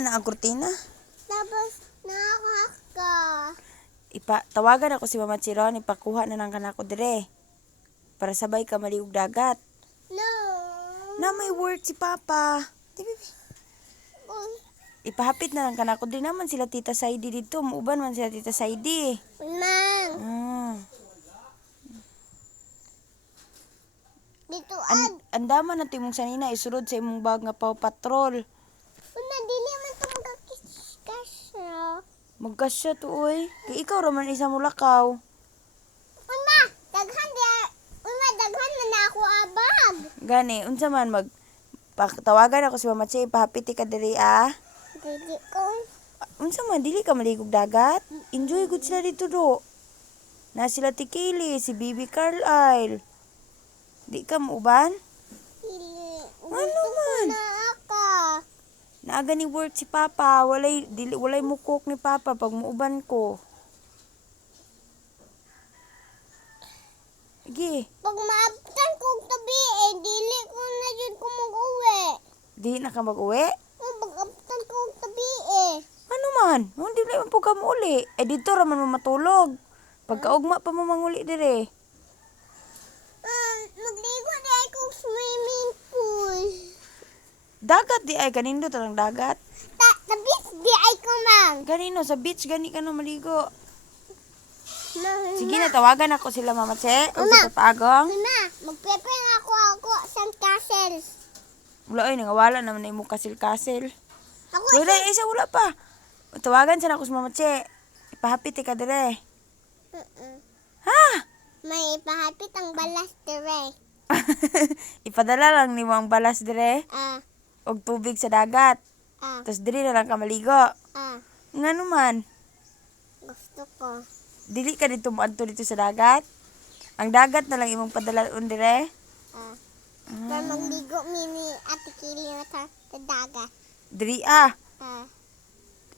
na ang kurtina. Tapos, nakaka. Tawagan ako si Mama Chiron, ipakuha na lang kanako dire. Para sabay ka maliog dagat. No. Na may word si Papa. Di, baby. Ipahapit na lang kanako. Di naman sila Tita Saidi dito. Muuban man sila Tita Saidi. Mang. Dito Andaman na timong sanina isurod sa imong bag nga Paw Patrol. Una, dili man ito magkakiskas. Magkasya to oy. Kay ikaw raman isa mo lakaw. Una, daghan man na ako abag. Gani, unsa man tawagan ako si Mama Che, ipahapit ka diri ah. Dili ko. Unsa man dili ka maligog dagat? Enjoy gud sila dito do. Na sila Tikili, si Bibi Carlisle. Di ka muuban? Dili. Ano man? Na ako. Naaga ni work si Papa, walay mukok ni Papa pag muuban ko. Sige. Pag maabtan kong tabi, dili ko na yun ko mag-uwi. Di na ka mag-uwi? Pag abtan kong tabi, Ano man? Hindi na man po ka mauli. Dito raman mo matulog. Pagkaugma pa mo manguli dire. Magligo na akong swimming pool. Dagat di ay, kanino talang dagat? Tabis di ay ko, mang. Ganino, sa beach, gani ka no maligo. Sige Sige na, tawagan ako sila Mama Che. O Mama. sa Papagong. Mama, magpe-pray ako sa castle. Wala ay, nangawala naman na imong kasil-kasil. Ako Wala ay, isa wala pa. Tawagan siya na ako sa Mama Che. Ipahapit ka dire. Ha? May ipahapit ang balas dire. Ipadala lang ni mo ang balas dire. Og tubig sa dagat. Tapos dire na lang ka maligo. Nga naman. Gusto ko. Dili ka dito moadto dito sa dagat. Ang dagat na lang imong padalaon dire. Na magligo mini Ate Kili sa dagat. Diri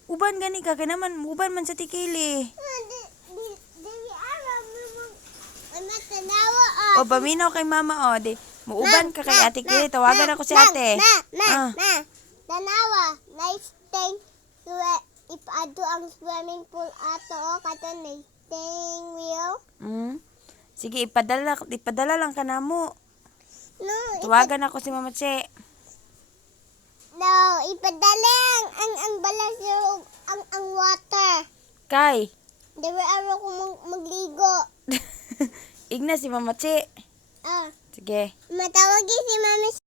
Uban gani ka kay naman uban man sa Tikili. Dili araw mo matanawa. O paminaw kay mama o di. Muuban ka kay Ate Kili, tawagan ako si Ate. Ma. Tanawa. Nice thing. Ipaado ang swimming pool ato o kato nice thing wheel. Sige, ipadala lang ka na mo. No, Tawagan ako si Mama Che. no, ipadala ang balas ang water. Kay, Dili araw ko magligo. igna si Mama Che. Sige. Matawagin si Mami